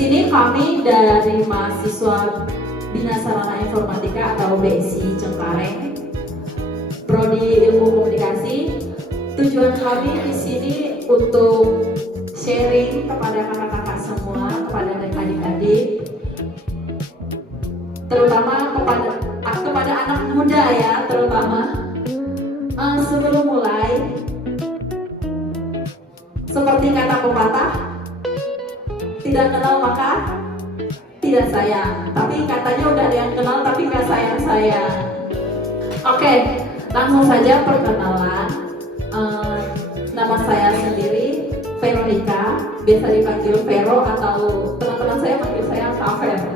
sini kami dari mahasiswa Bina Sarana Informatika atau BSI Cengkareng, Prodi Ilmu Komunikasi. Tujuan kami di sini untuk sharing kepada kakak-kakak semua, kepada adik-adik, terutama kepada anak muda ya, terutama sebelum mulai, seperti kata pepatah, tidak kenal maka tidak sayang. Tapi katanya udah ada yang kenal tapi nggak sayang-sayang. Oke, langsung saja perkenalan. Nama saya sendiri Veronica, biasa dipanggil Vero atau teman-teman saya panggil saya Kak Vero.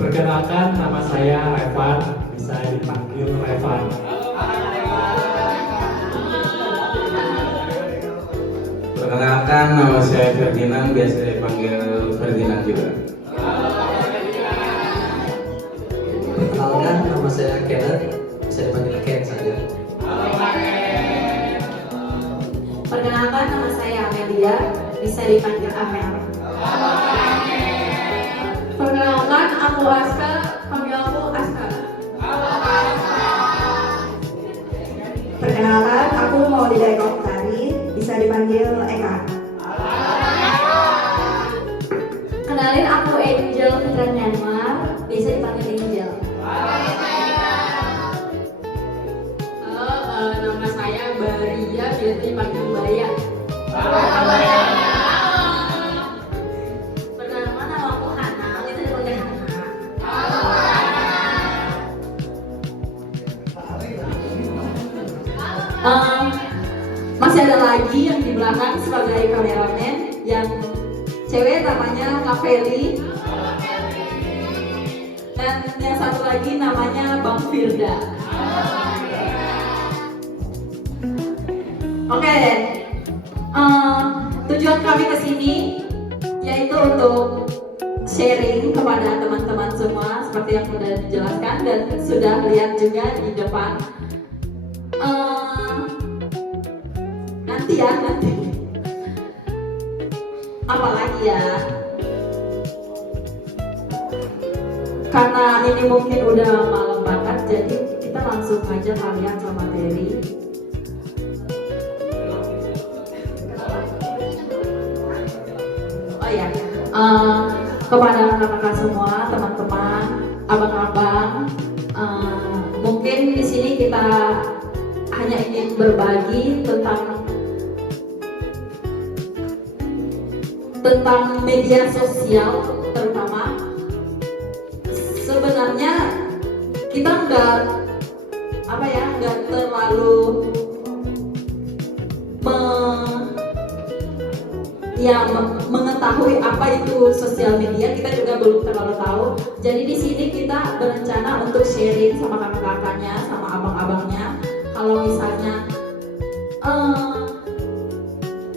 Perkenalkan, nama saya Revan, bisa dipanggil Revan. Perkenalkan, nama saya Ferdinand, biasa dipanggil Ferdinand juga. Perkenalkan, nama saya Kenneth, bisa dipanggil Ken saja. Perkenalkan, nama saya Amelia, bisa dipanggil Amel. Perkenalkan, aku Aska, panggil aku Aska. Perkenalkan, aku mau di Eko Tari, bisa dipanggil Eka. Kenalin, aku Angel Fitran Myanmar, bisa dipanggil Angel. Halo, nama saya Baria, biasa dipanggil Baya. Perkenalkan, nama aku Hana, bisa dipanggil Hana. Masih ada lagi yang di belakang sebagai kameramen yang cewek namanya Kak Feli, dan yang satu lagi namanya Bang Firda. Oke, tujuan kami ke sini yaitu untuk sharing kepada teman-teman semua seperti yang sudah dijelaskan dan sudah lihat juga di depan. Nanti apalagi ya, karena ini mungkin udah malam banget, jadi kita langsung aja kalian ke materi. Oh ya, kepada kakak-kakak semua, teman-teman, abang-abang, mungkin di sini kita hanya ingin berbagi tentang media sosial, terutama sebenarnya kita nggak terlalu mengetahui apa itu sosial media, kita juga belum terlalu tahu. Jadi di sini kita berencana untuk sharing sama kakak-kakaknya, sama abang-abangnya. Kalau misalnya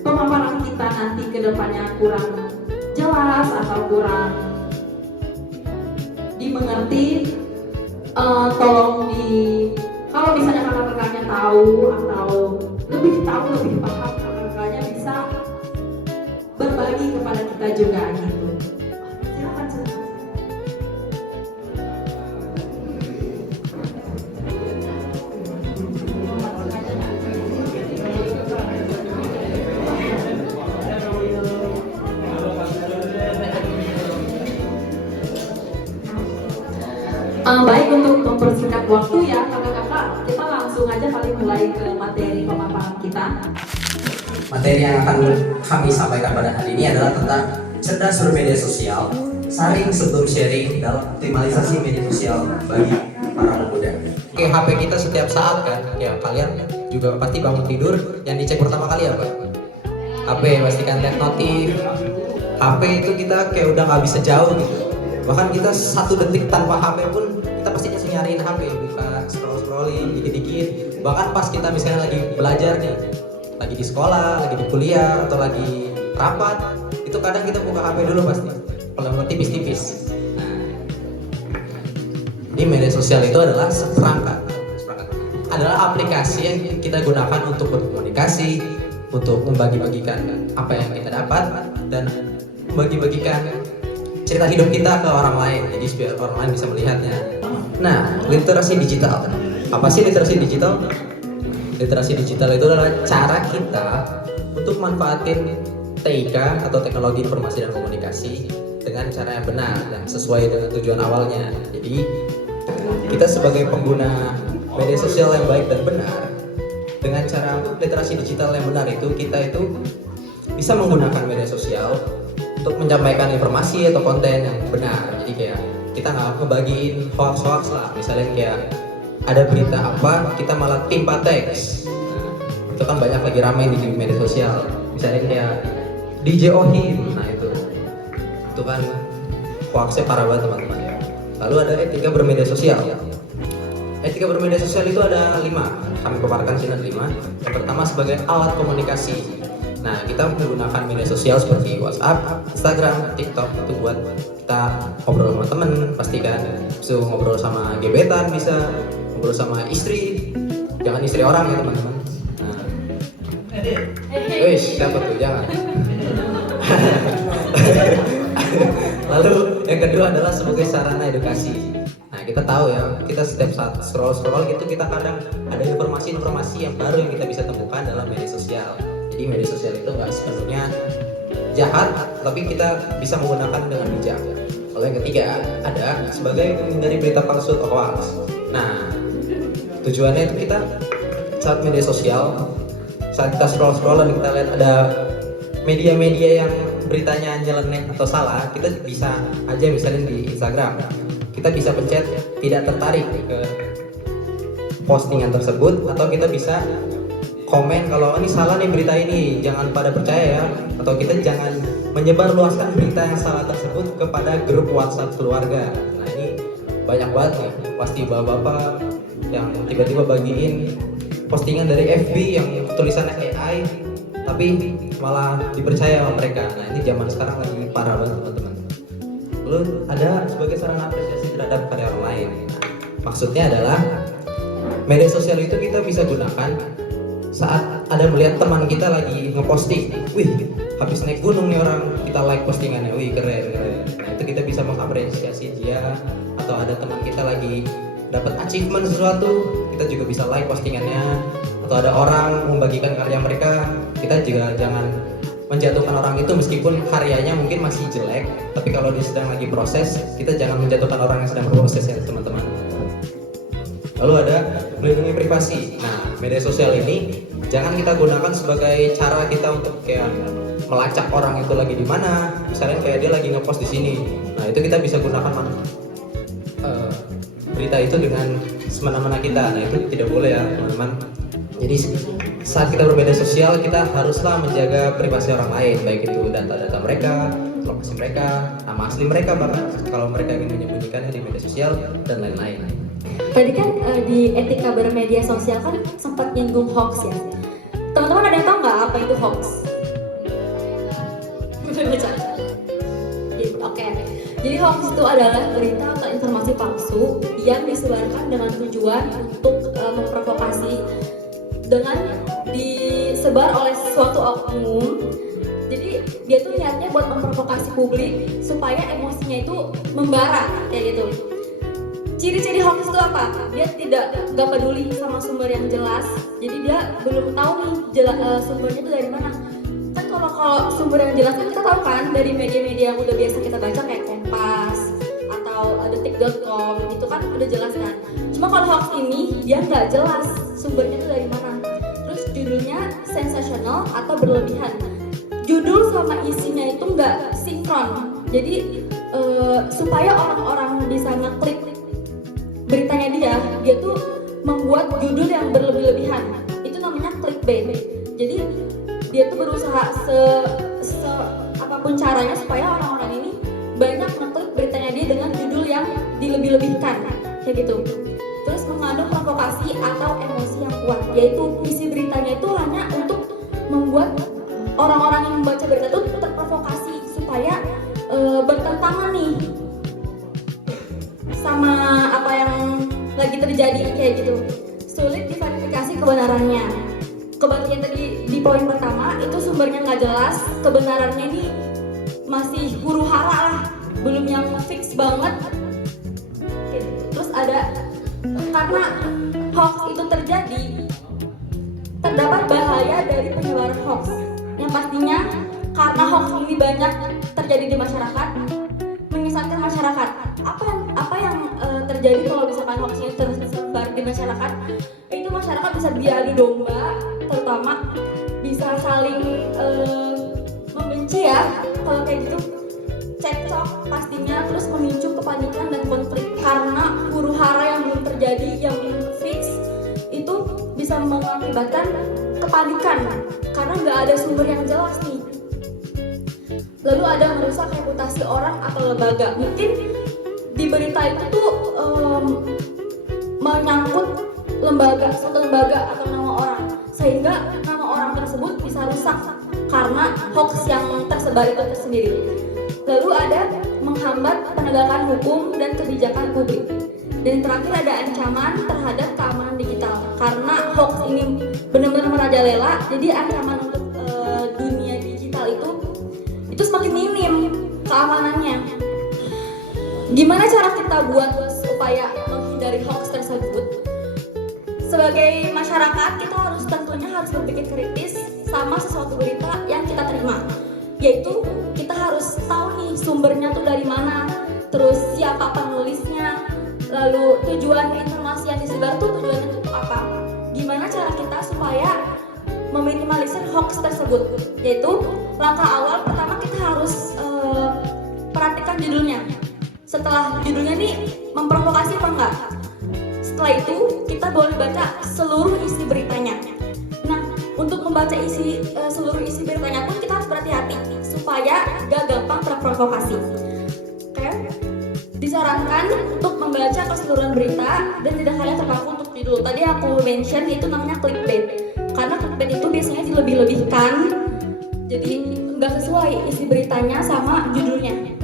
pemaparan kita nanti ke depannya kurang jelas atau kurang dimengerti, tolong kalau misalnya kakak-kakaknya tahu atau lebih paham, kakak-kakaknya bisa berbagi kepada kita juga gitu. Silakan. Baik, untuk mempersingkat waktu ya kakak-kakak, kita langsung aja kali mulai ke materi pemaparan kita. Materi yang akan kami sampaikan pada hari ini adalah tentang cerdas bermedia sosial, saring sebelum sharing dalam optimalisasi media sosial bagi para pemuda. Oke, HP kita setiap saat kan, ya kalian juga pasti bangun tidur, yang dicek pertama kali apa? HP, pastikan lihat notif. HP itu kita kayak udah nggak bisa jauh gitu. Bahkan kita 1 detik tanpa HP pun kita pasti langsung nyariin HP, buka scrolling dikit-dikit. Bahkan pas kita misalnya lagi belajar nih, lagi di sekolah, lagi di kuliah, atau lagi rapat, itu kadang kita buka HP dulu pasti, kalau tipis-tipis. Di media sosial itu adalah seperangkat adalah aplikasi yang kita gunakan untuk berkomunikasi, untuk membagi-bagikan apa yang kita dapat dan membagi-bagikan cerita hidup kita ke orang lain, jadi biar orang lain bisa melihatnya. Nah, literasi digital. Apa sih literasi digital? Literasi digital itu adalah cara kita untuk manfaatin TIK atau teknologi informasi dan komunikasi dengan cara yang benar dan sesuai dengan tujuan awalnya. Jadi kita sebagai pengguna media sosial yang baik dan benar, dengan cara literasi digital yang benar itu kita itu bisa menggunakan media sosial untuk menyampaikan informasi atau konten yang benar. Jadi kayak kita nggak ngebagiin hoax lah, misalnya kayak ada berita apa kita malah timpa teks. Nah, itu kan banyak lagi ramai di media sosial, misalnya kayak DJ Ohim. Nah itu kan hoaxnya parah banget teman-teman. Lalu ada etika bermedia sosial. Etika bermedia sosial itu ada 5, kami paparkan sini 5. Yang pertama sebagai alat komunikasi. Nah, kita menggunakan media sosial seperti WhatsApp, Instagram, TikTok itu buat kita ngobrol sama temen, pastikan. So, ngobrol sama gebetan bisa, ngobrol sama istri, jangan istri orang ya teman-teman. Nah, wis, siapa tuh? Jangan. Lalu yang kedua adalah sebagai sarana edukasi. Nah, kita tahu ya, kita setiap saat scroll gitu kita kadang ada informasi-informasi yang baru yang kita bisa temukan dalam media sosial. Jadi media sosial itu nggak sepenuhnya jahat, tapi kita bisa menggunakan dengan bijak. Lalu yang ketiga ada sebagai menghindari berita palsu atau hoax. Nah, tujuannya itu kita saat media sosial, saat kita scroll dan kita lihat ada media-media yang beritanya nyeleneh atau salah, kita bisa aja misalnya di Instagram, kita bisa pencet tidak tertarik ke postingan tersebut, atau kita bisa komen kalau ini salah nih berita ini, jangan pada percaya ya, atau kita jangan menyebarluaskan berita yang salah tersebut kepada grup WhatsApp keluarga. Nah ini banyak banget nih, pasti bapak-bapak yang tiba-tiba bagiin postingan dari FB yang tulisannya AI, tapi malah dipercaya sama mereka. Nah ini zaman sekarang lagi parah banget teman-teman. Lalu ada sebagai sarana apresiasi terhadap karya orang lain. Nah, maksudnya adalah media sosial itu kita bisa gunakan saat ada melihat teman kita lagi ngeposting, wih habis naik gunung nih orang, kita like postingannya, wih keren. Nah itu kita bisa mengapresiasi dia, atau ada teman kita lagi dapat achievement sesuatu, kita juga bisa like postingannya. Atau ada orang membagikan karya mereka, kita juga jangan menjatuhkan orang itu meskipun karyanya mungkin masih jelek, tapi kalau dia sedang lagi proses, kita jangan menjatuhkan orang yang sedang berproses ya teman-teman. Lalu ada melindungi privasi. Nah, media sosial ini jangan kita gunakan sebagai cara kita untuk kayak melacak orang itu lagi di mana. Misalnya kayak dia lagi ngepost di sini. Nah, itu kita bisa gunakan berita itu dengan semena-mena kita. Nah, itu tidak boleh ya, teman-teman. Jadi saat kita bermedia sosial, kita haruslah menjaga privasi orang lain, baik itu data-data mereka, lokasi mereka, nama asli mereka, bahkan kalau mereka ingin menyembunyikannya di media sosial dan lain-lain. Tadi kan di etika bermedia sosial kan sempat nyinggung hoax ya. Teman-teman ada yang tahu nggak apa itu hoax? Baca. Oke. Jadi hoax itu adalah berita atau informasi palsu yang disebarkan dengan tujuan untuk memprovokasi dengan disebar oleh suatu oknum. Jadi dia tuh niatnya buat memprovokasi publik supaya emosinya itu membara kayak gitu. Ciri-ciri hoax itu apa? Dia nggak peduli sama sumber yang jelas. Jadi dia belum tahu nih sumbernya itu dari mana. Kan kalau sumber yang jelas kan kita tahu kan dari media-media yang udah biasa kita baca kayak Kompas atau detik.com, itu kan udah jelas kan. Cuma kalau hoax ini dia nggak jelas sumbernya itu dari mana. Terus judulnya sensasional atau berlebihan. Judul sama isinya itu nggak sinkron. Jadi supaya orang-orang bisa ngeklik beritanya dia tuh membuat judul yang berlebih-lebihan. Itu namanya clickbait. Jadi dia tuh berusaha apapun caranya supaya orang-orang ini banyak ngeklik beritanya dia dengan judul yang dilebih-lebihkan kayak gitu. Terus mengandung provokasi atau emosi yang kuat, yaitu isi beritanya itu hanya untuk membuat orang-orang yang membaca berita itu terprovokasi supaya bertentangan nih sama apa yang lagi terjadi kayak gitu. Sulit diverifikasi kebenarannya. kebalik yang tadi di poin pertama itu sumbernya nggak jelas, kebenarannya ini masih huru hara lah, belum yang fix banget. Oke, terus ada karena hoax itu terjadi, terdapat bahaya dari penyebaran hoax. Yang pastinya karena hoax ini banyak terjadi di masyarakat, menyesatkan masyarakat. Apa yang terjadi kalau misalkan hoax ini tersebar di masyarakat? Itu masyarakat bisa diadu domba, terutama bisa saling membenci ya. Kalau kayak gitu cekcok pastinya, terus memicu kepanikan dan konflik karena huru hara yang belum terjadi, yang belum fix, itu bisa mengakibatkan kepanikan karena nggak ada sumber yang jelas nih. Lalu ada merusak reputasi orang atau lembaga. Mungkin di berita itu tuh menyangkut suatu lembaga atau nama orang, sehingga nama orang tersebut bisa rusak karena hoax yang tersebar itu tersendiri. Lalu ada menghambat penegakan hukum dan kebijakan publik. Dan terakhir ada ancaman terhadap keamanan digital karena hoax ini benar-benar merajalela. Jadi ancaman untuk dunia digital itu semakin minim keamanannya. Gimana cara kita buat supaya menghindari hoax tersebut? Sebagai masyarakat kita tentunya harus berpikir kritis sama sesuatu berita yang kita terima, yaitu kita harus tahu nih sumbernya tuh dari mana, terus siapa penulisnya, lalu tujuan informasi yang disebar tuh tujuannya tuh apa. Gimana cara kita supaya meminimalisir hoax tersebut? Yaitu langkah awal pertama kita harus perhatikan judulnya. Setelah judulnya nih memprovokasi apa enggak? Setelah itu kita boleh baca seluruh isi beritanya. Nah, untuk membaca seluruh isi beritanya pun kita harus berhati-hati supaya gak gampang terprovokasi. Oke? Disarankan untuk membaca keseluruhan berita dan tidak hanya terpaku untuk judul. Tadi aku mention itu namanya clickbait. Karena clickbait itu biasanya dilebih-lebihkan, jadi nggak sesuai isi beritanya sama judulnya.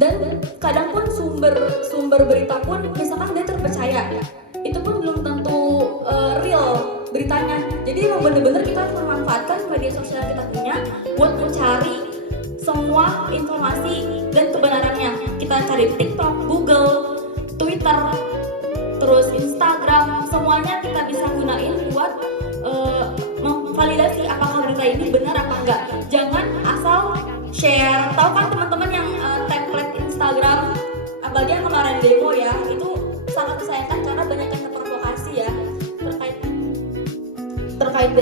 Dan kadang pun sumber berita pun misalkan dia terpercaya, itu pun belum tentu real beritanya. Jadi emang bener-bener kita harus memanfaatkan media sosial kita punya buat mencari semua informasi dan kebenarannya. Kita cari TikTok, Google, Twitter, terus Instagram, semuanya kita bisa gunain buat memvalidasi apakah berita ini benar apa enggak. Jangan asal share. Tahu kan teman-teman yang template Instagram, apalagi yang kemarin demo ya, itu sangat disayangkan karena banyak yang terprovokasi ya terkait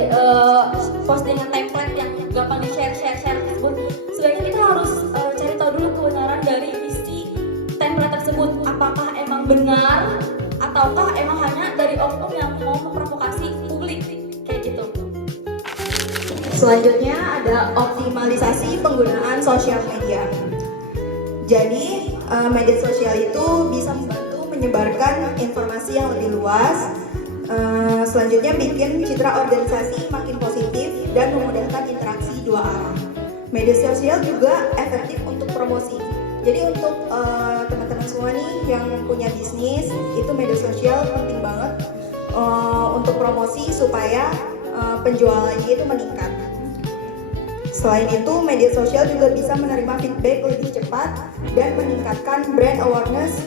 postingan template yang gampang di share tersebut. Sebaiknya kita harus cari tahu dulu kebenaran dari isi template tersebut, apakah emang benar ataukah emang hanya dari oknum yang mau memprovokasi publik kayak gitu. Selanjutnya ada optimalisasi penggunaan sosial media. Jadi media sosial itu bisa membantu menyebarkan informasi yang lebih luas. Selanjutnya bikin citra organisasi makin positif dan memudahkan interaksi dua arah. Media sosial juga efektif untuk promosi. Jadi untuk teman-teman semua nih yang punya bisnis, itu media sosial penting banget untuk promosi supaya penjualannya itu meningkat. Selain itu, media sosial juga bisa menerima feedback lebih cepat dan meningkatkan brand awareness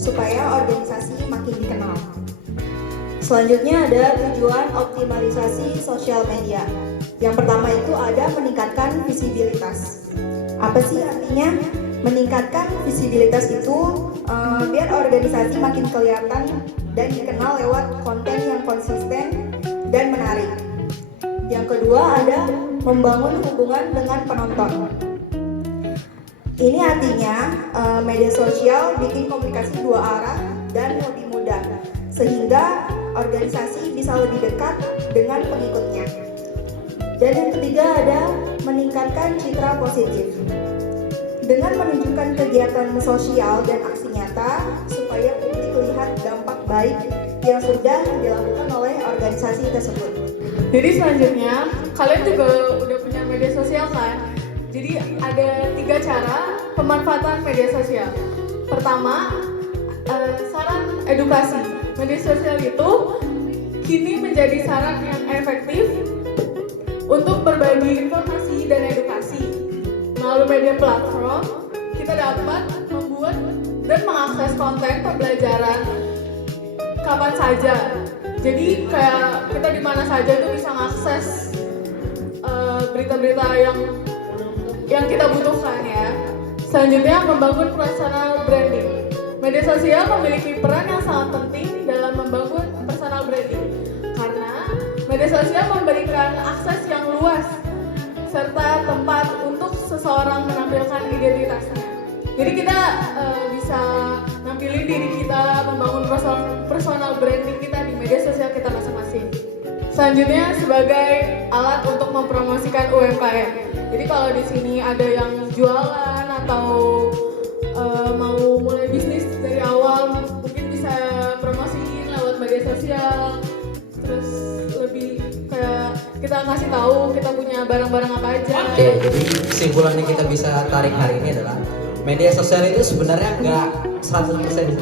supaya organisasi makin dikenal. Selanjutnya ada tujuan optimalisasi sosial media. Yang pertama itu ada meningkatkan visibilitas. Apa sih artinya? Meningkatkan visibilitas itu biar organisasi makin kelihatan dan dikenal lewat konten yang konsisten dan menarik. Yang kedua ada membangun hubungan dengan penonton. Ini artinya media sosial bikin komunikasi dua arah dan lebih mudah, sehingga organisasi bisa lebih dekat dengan pengikutnya. Dan yang ketiga ada meningkatkan citra positif. Dengan menunjukkan kegiatan sosial dan aksi nyata supaya publik lihat dampak baik yang sudah dilakukan oleh organisasi tersebut. Jadi selanjutnya, kalian juga udah punya media sosial kan? Jadi ada 3 cara pemanfaatan media sosial. Pertama, saran edukasi. Media sosial itu kini menjadi saran yang efektif untuk berbagi informasi dan edukasi. Melalui media platform, kita dapat membuat dan mengakses konten pembelajaran kapan saja. Jadi kayak kita di mana saja itu bisa mengakses berita-berita yang kita butuhkan ya. Selanjutnya, membangun personal branding. Media sosial memiliki peran yang sangat penting dalam membangun personal branding karena media sosial memberikan akses yang luas serta tempat untuk seseorang menampilkan identitasnya. Jadi kita bisa nampilin diri kita, membangun personal branding kita di media sosial kita masing-masing. Selanjutnya, sebagai alat untuk mempromosikan UMKM. Jadi kalau di sini ada yang jualan atau mau mulai bisnis dari awal, mungkin bisa promosiin lewat media sosial. Terus lebih kayak kita ngasih tahu kita punya barang-barang apa aja. Oke, jadi kesimpulan yang kita bisa tarik hari ini adalah media sosial itu sebenarnya nggak 100%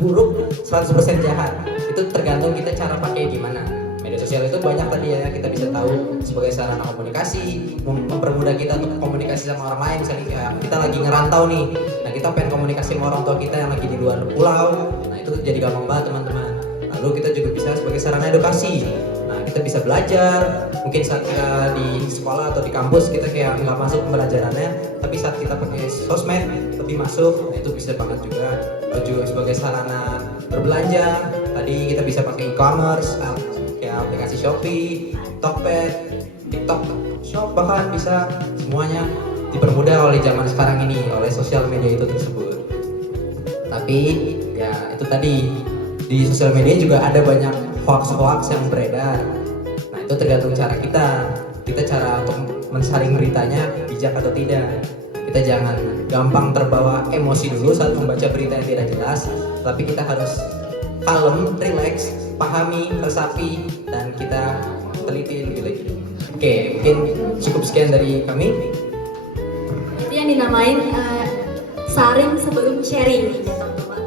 buruk, 100% jahat. Itu tergantung kita cara pakai gimana. Media sosial itu banyak tadi ya, kita bisa tahu sebagai sarana komunikasi, mempermudah kita untuk komunikasi sama orang lain. Misalnya kayak kita lagi ngerantau nih, nah kita pengen komunikasi sama orang tua kita yang lagi di luar pulau, nah itu jadi gampang banget teman-teman. Lalu kita juga bisa sebagai sarana edukasi. Nah kita bisa belajar, mungkin saat kita di sekolah atau di kampus kita kayak nggak masuk pembelajarannya, tapi saat kita pakai sosmed lebih masuk, nah itu bisa banget juga. Lalu juga sebagai sarana berbelanja, tadi kita bisa pakai e-commerce, kayak aplikasi Shopee, Tokped, TikTok Shop, bahkan bisa semuanya dipermudah oleh zaman sekarang ini, oleh sosial media itu tersebut. Tapi ya itu tadi, di sosial media juga ada banyak hoax-hoax yang beredar. Nah itu tergantung cara kita cara untuk mensaring beritanya bijak atau tidak. Kita jangan gampang terbawa emosi dulu saat membaca berita yang tidak jelas, tapi kita harus kalem, relax, pahami, resapi, dan kita teliti lebih lagi. Oke, mungkin cukup sekian dari kami. Itu yang dinamain saring sebelum sharing ya teman-teman.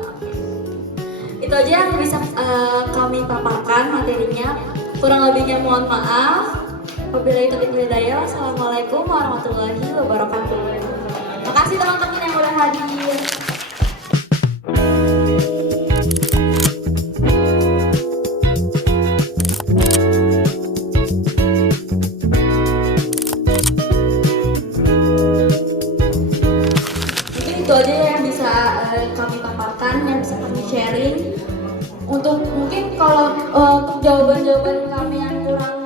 Itu aja yang bisa kami paparkan materinya. Kurang lebihnya mohon maaf. Wabillahi taufiq wal hidayah. Wassalamualaikum warahmatullahi wabarakatuh. Makasih teman-teman yang udah hadir. Itu aja yang bisa kami paparkan, yang bisa kami sharing. Untuk mungkin kalau untuk jawaban-jawaban kami yang kurang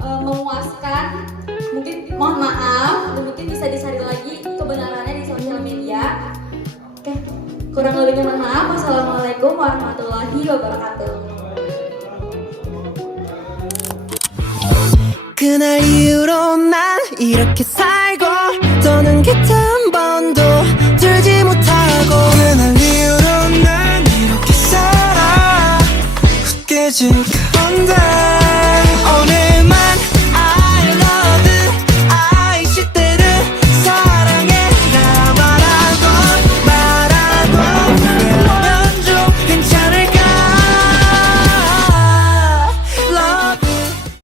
memuaskan, mungkin mohon maaf, dan mungkin bisa dicari lagi kebenarannya di sosial media. Oke, kurang lebihnya mohon maaf. Wassalamualaikum warahmatullahi wabarakatuh. 그날 이후로 난 이렇게 살고 떠는 게 단 번도 들지 못하고 그날 이후로 난 이렇게 살아 깨진 건데